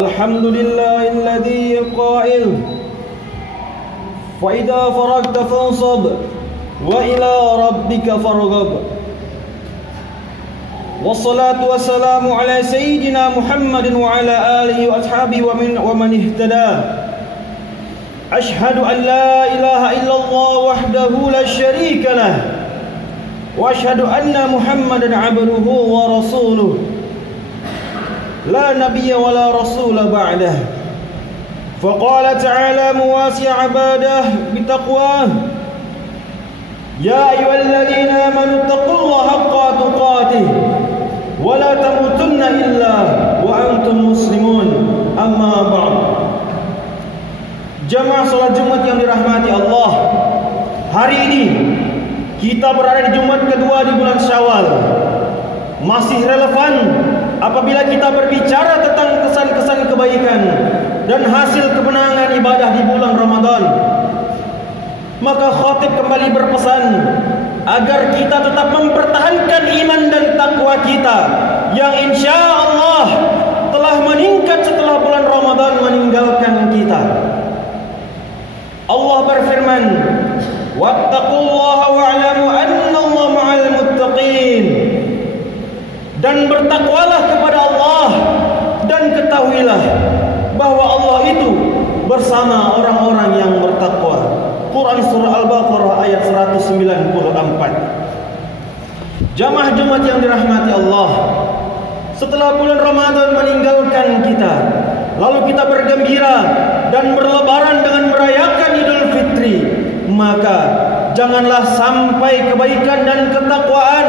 الحمد لله الذي قائل فإذا فرغت فانصب وإلى ربك فارغب والصلاة والسلام على سيدنا محمد وعلى آله وأصحابه ومن اهتدى أشهد أن لا إله إلا الله وحده لا شريك له وأشهد أن محمدا عبده ورسوله لا نبي ولا رسول بعده فقال تعالى مواسي عباده بتقواه يا أيها الذين آمنوا اتقوا الله حق تقاته ولا تموتن إلا وأنتم مسلمون أما بعد. Jamaah salat Jumat yang dirahmati Allah, hari ini kita berada di Jumat kedua di bulan Syawal. Masih relevan apabila kita berbicara tentang kesan-kesan kebaikan dan hasil kemenangan ibadah di bulan Ramadan. Maka khatib kembali berpesan agar kita tetap mempertahankan iman dan takwa kita yang insya Allah telah meningkat setelah bulan Ramadan meninggalkan kita. Allah berfirman, wattaqullaha wa'lamu annallaha ma'al muttaqin. Dan bertakwalah kepada Allah dan ketahuilah bahwa Allah itu bersama orang-orang yang bertakwa. Quran surah Al-Baqarah ayat 194. Jamaah Jumat yang dirahmati Allah, setelah bulan Ramadan meninggalkan kita, lalu kita bergembira dan berlebaran dengan merayakan Idul Fitri, maka janganlah sampai kebaikan dan ketakwaan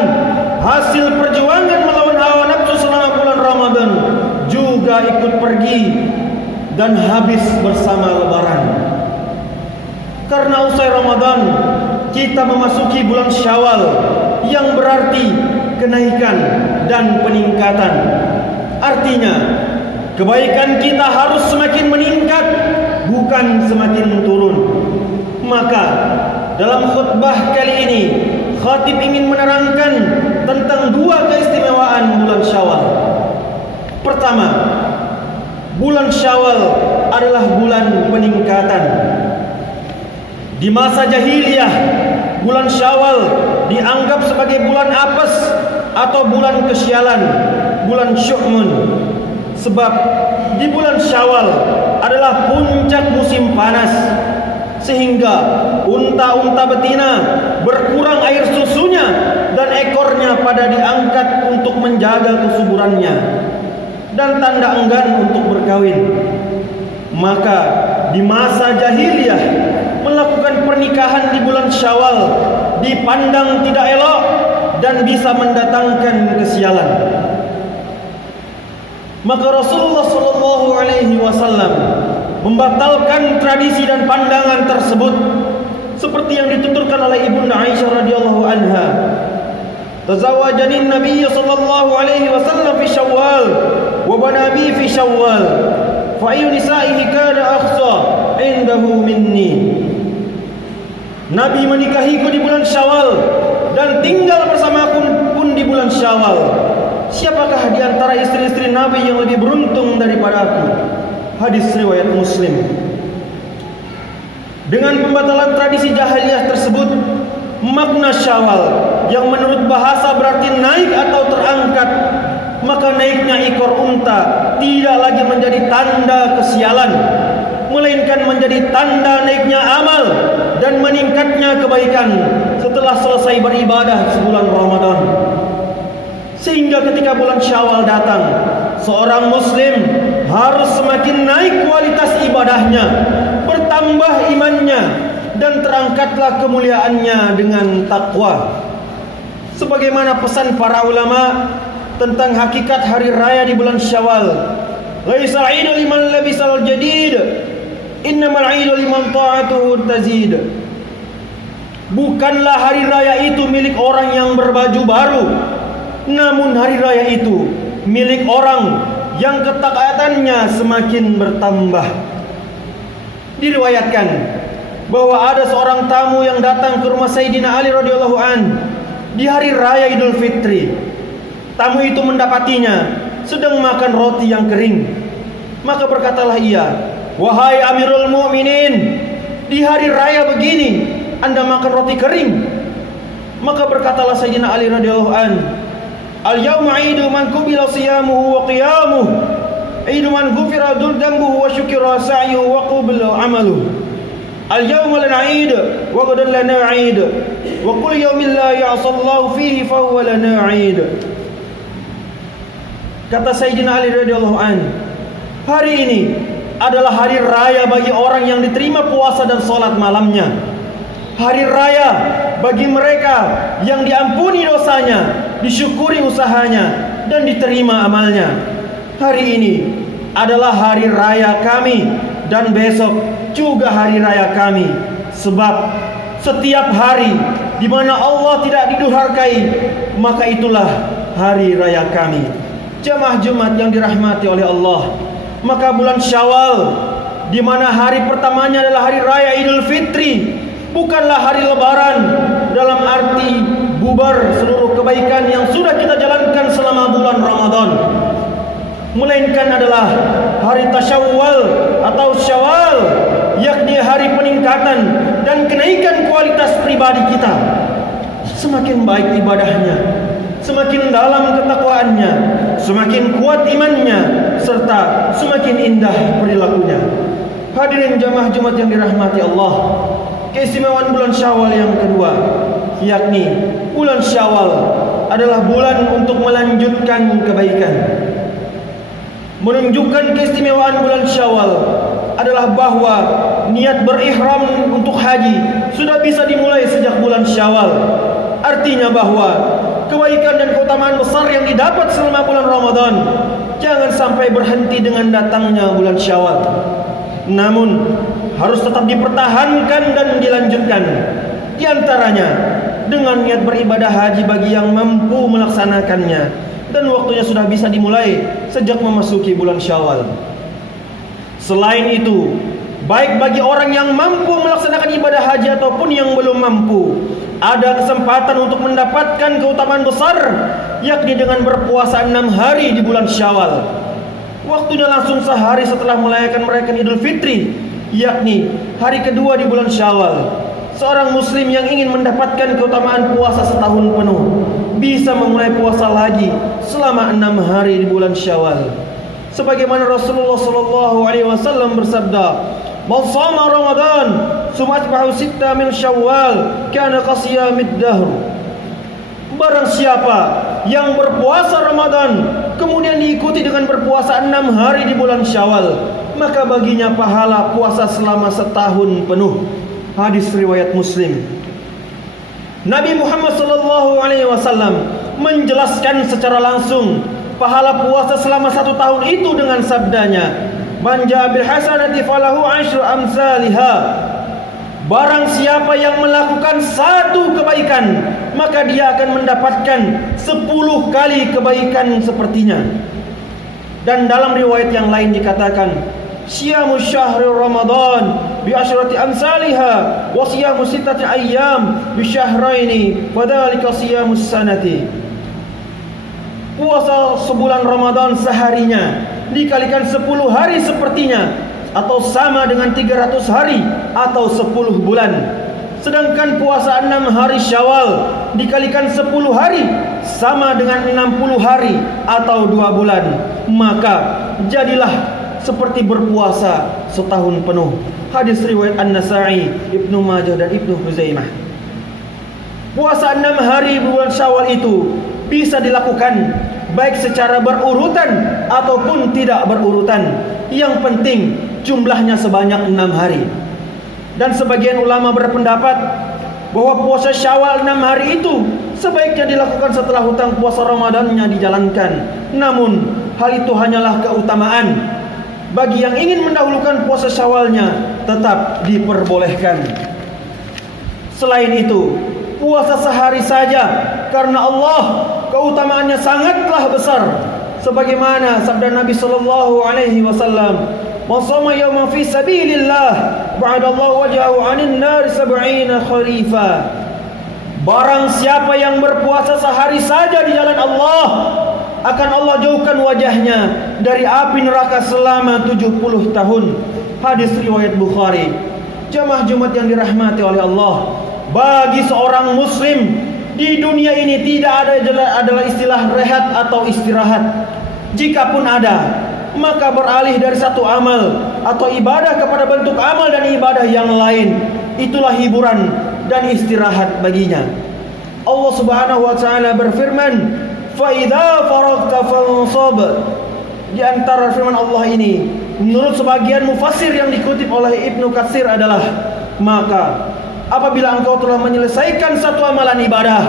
hasil perjuangan melawan hawa nafsu selama bulan Ramadan juga ikut pergi dan habis bersama lebaran. Karena usai Ramadan kita memasuki bulan Syawal yang berarti kenaikan dan peningkatan. Artinya kebaikan kita harus semakin meningkat, bukan semakin turun. Maka dalam khutbah kali ini khatib ingin menerangkan tentang dua keistimewaan bulan Syawal. Pertama, bulan Syawal adalah bulan peningkatan. Di masa jahiliyah, bulan Syawal dianggap sebagai bulan apes atau bulan kesialan, bulan syu'mun. Sebab di bulan Syawal adalah puncak musim panas, sehingga unta-unta betina berkurang air susunya dan ekornya pada diangkat untuk menjaga kesuburannya dan tanda enggan untuk berkawin. Maka di masa jahiliyah melakukan pernikahan di bulan Syawal dipandang tidak elok dan bisa mendatangkan kesialan. Maka Rasulullah SAW membatalkan tradisi dan pandangan tersebut, seperti yang dituturkan oleh Ibunda Aisyah radhiyallahu anha. Tazawwajani Nabi sallallahu alaihi wasallam fi Syawal wa banabi fi Syawal fa ayu nisa'ihi kana akhsa indahu minni. Nabi menikahiku di bulan Syawal dan tinggal bersamaku pun di bulan Syawal. Siapakah di antara istri-istri Nabi yang lebih beruntung daripada aku? Hadis riwayat Muslim. Dengan pembatalan tradisi jahiliyah tersebut, makna Syawal yang menurut bahasa berarti naik atau terangkat, maka naiknya ekor unta tidak lagi menjadi tanda kesialan, melainkan menjadi tanda naiknya amal dan meningkatnya kebaikan setelah selesai beribadah sebulan Ramadan. Sehingga ketika bulan Syawal datang, seorang muslim harus semakin naik kualitas ibadahnya, bertambah imannya, dan terangkatlah kemuliaannya dengan takwa. Sebagaimana pesan para ulama tentang hakikat hari raya di bulan Syawal, laisa 'idu liman labisal jadid, innamal 'idu liman ta'atuhu tazid. Bukanlah hari raya itu milik orang yang berbaju baru, namun hari raya itu milik orang yang ketaatannya semakin bertambah. Diriwayatkan bahwa ada seorang tamu yang datang ke rumah Sayyidina Ali radhiyallahu an di hari raya Idul Fitri. Tamu itu mendapatinya sedang makan roti yang kering. Maka berkatalah ia, "Wahai Amirul Mukminin, di hari raya begini Anda makan roti kering?" Maka berkatalah Sayyidina Ali radhiyallahu an, "Al-yawma 'idu man qubila siyamuhu wa qiyamuhu, 'idu man ghufira dzambuhu wa syukira sa'yuhu wa qubila 'amaluhu. Al-yawma lana 'id wa ghadan lana 'id, wa kullu yawmin la ya'sallahu fihi fa huwa lana 'id." Kata Sayyidina Ali radhiyallahu an, hari ini adalah hari raya bagi orang yang diterima puasa dan salat malamnya. Hari raya bagi mereka yang diampuni dosanya, disyukuri usahanya, dan diterima amalnya. Hari ini adalah hari raya kami, dan besok juga hari raya kami. Sebab setiap hari di mana Allah tidak didurhakai, maka itulah hari raya kami. Jamaah Jumat yang dirahmati oleh Allah, maka bulan Syawal, di mana hari pertamanya adalah hari raya Idul Fitri, bukanlah hari lebaran dalam arti bubar seluruh kebaikan yang sudah kita jalankan selama bulan Ramadan, melainkan adalah hari Tasyawwal atau Syawal, yakni hari peningkatan dan kenaikan kualitas pribadi kita. Semakin baik ibadahnya, semakin dalam ketakwaannya, semakin kuat imannya, serta semakin indah perilakunya. Hadirin jamaah Jumat yang dirahmati Allah, keistimewaan bulan Syawal yang kedua, yakni bulan Syawal adalah bulan untuk melanjutkan kebaikan. Menunjukkan keistimewaan bulan Syawal adalah bahwa niat berihram untuk haji sudah bisa dimulai sejak bulan Syawal. Artinya bahwa kebaikan dan keutamaan besar yang didapat selama bulan Ramadan jangan sampai berhenti dengan datangnya bulan Syawal, namun harus tetap dipertahankan dan dilanjutkan. Di antaranya dengan niat beribadah haji bagi yang mampu melaksanakannya, dan waktunya sudah bisa dimulai sejak memasuki bulan Syawal. Selain itu, baik bagi orang yang mampu melaksanakan ibadah haji ataupun yang belum mampu, ada kesempatan untuk mendapatkan keutamaan besar, yakni dengan berpuasa 6 hari di bulan Syawal. Waktunya langsung sehari setelah merayakan Idul Fitri, yakni hari kedua di bulan Syawal. Seorang muslim yang ingin mendapatkan keutamaan puasa setahun penuh bisa memulai puasa lagi selama 6 hari di bulan Syawal. Sebagaimana Rasulullah SAW bersabda, "Man shama Ramadan tsumma atba'ahu sitta min Syawal kana qasiyamid dahr." Barang siapa yang berpuasa Ramadan kemudian diikuti dengan berpuasa 6 hari di bulan Syawal, maka baginya pahala puasa selama setahun penuh. Hadis riwayat Muslim. Nabi Muhammad SAW menjelaskan secara langsung pahala puasa selama 1 tahun itu dengan sabdanya, "Man jaa bil hasanati falahu 'asyru amsalihha." Barang siapa yang melakukan 1 kebaikan, maka dia akan mendapatkan 10 kali kebaikan sepertinya. Dan dalam riwayat yang lain dikatakan, "Siyamu syahri Ramadan bi asyrati amsalihha wa siyamu sittati ayyam bi syahraini fadzalika siyamus sanati." Puasa sebulan Ramadan seharinya dikalikan 10 hari sepertinya, atau sama dengan 300 hari atau 10 bulan. Sedangkan puasa 6 hari Syawal dikalikan 10 hari sama dengan 60 hari atau 2 bulan. Maka jadilah seperti berpuasa setahun penuh. Hadis riwayat An-Nasa'i, Ibnu Majah dan Ibnu Huzaimah. Puasa 6 hari bulan Syawal itu bisa dilakukan baik secara berurutan ataupun tidak berurutan. Yang penting jumlahnya sebanyak 6 hari. Dan sebagian ulama berpendapat bahwa puasa Syawal 6 hari itu sebaiknya dilakukan setelah hutang puasa Ramadannya dijalankan. Namun hal itu hanyalah keutamaan. Bagi yang ingin mendahulukan puasa Syawalnya tetap diperbolehkan. Selain itu, puasa sehari saja karena Allah keutamaannya sangatlah besar. Sebagaimana sabda Nabi SAW, "Man shama yawman fi sabilillah ba'adallahu wajhahu 'anil nar 70 kharifa." Barang siapa yang berpuasa sehari saja di jalan Allah, akan Allah jauhkan wajahnya dari api neraka selama 70 tahun. Hadis riwayat Bukhari. Jamaah Jumat yang dirahmati oleh Allah, bagi seorang muslim di dunia ini tidak adalah istilah rehat atau istirahat. Jikapun ada, maka beralih dari satu amal atau ibadah kepada bentuk amal dan ibadah yang lain. Itulah hiburan dan istirahat baginya. Allah Subhanahu wa taala berfirman, "Fa idza faragta fansab." Di antara firman Allah ini, menurut sebagian mufassir yang dikutip oleh Ibnu Katsir adalah, maka apabila engkau telah menyelesaikan satu amalan ibadah,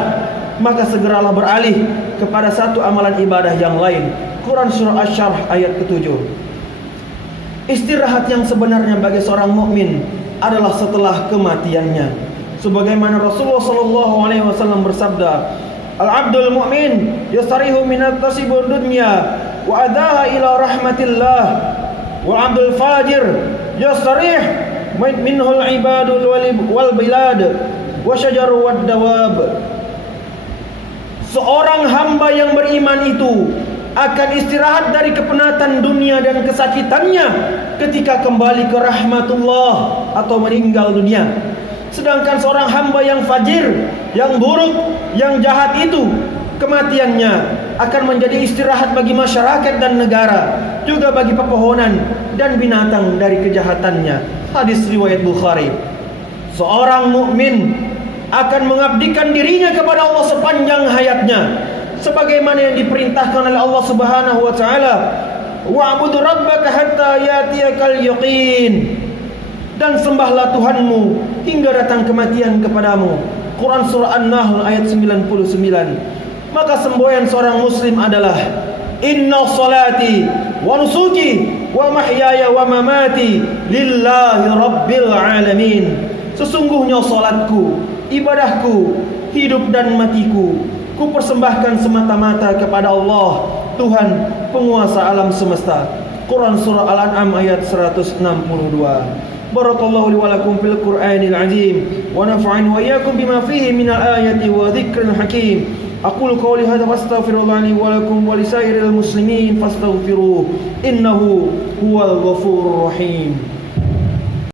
maka segeralah beralih kepada satu amalan ibadah yang lain. Quran surah Asy-Syarh ayat ke-7. Istirahat yang sebenarnya bagi seorang mukmin adalah setelah kematiannya. Sebagaimana Rasulullah sallallahu alaihi wasallam bersabda, "Al-'abdul mu'min yastarihu min at-tasibud dunya wa adaha ila rahmatillah, wa 'abdul fajir yastarih minhul ibadul wal bilad wa syajaru wad dawab." Seorang hamba yang beriman itu akan istirahat dari kepenatan dunia dan kesakitannya ketika kembali ke rahmatullah atau meninggal dunia. Sedangkan seorang hamba yang fajir, yang buruk, yang jahat itu, kematiannya akan menjadi istirahat bagi masyarakat dan negara, juga bagi pepohonan dan binatang dari kejahatannya. Hadis riwayat Bukhari. Seorang mukmin akan mengabdikan dirinya kepada Allah sepanjang hayatnya, sebagaimana yang diperintahkan oleh Allah Subhanahu wa taala, "Wa'bud rabbaka hatta yatiyakal yaqin." Dan sembahlah Tuhanmu hingga datang kematian kepadamu. Quran surah An-Nahl ayat 99. Maka semboyan seorang muslim adalah, "Inna salati wa nusuki wa mahyaya wa mamati lillahi rabbil alamin." Sesungguhnya salatku, ibadahku, hidup dan matiku, ku persembahkan semata-mata kepada Allah, Tuhan penguasa alam semesta. Quran surah Al-An'am ayat 162. Barakallahu li wa lakum fil Qur'anil azim wa nafa'ani wa iyyakum bima fihi minal ayati wa dzikril hakim. Aqulu qawli hadza wastaghfirullah li wa lakum wa lisairil muslimin fastaghfiruh innahu huwal ghafurur rahim.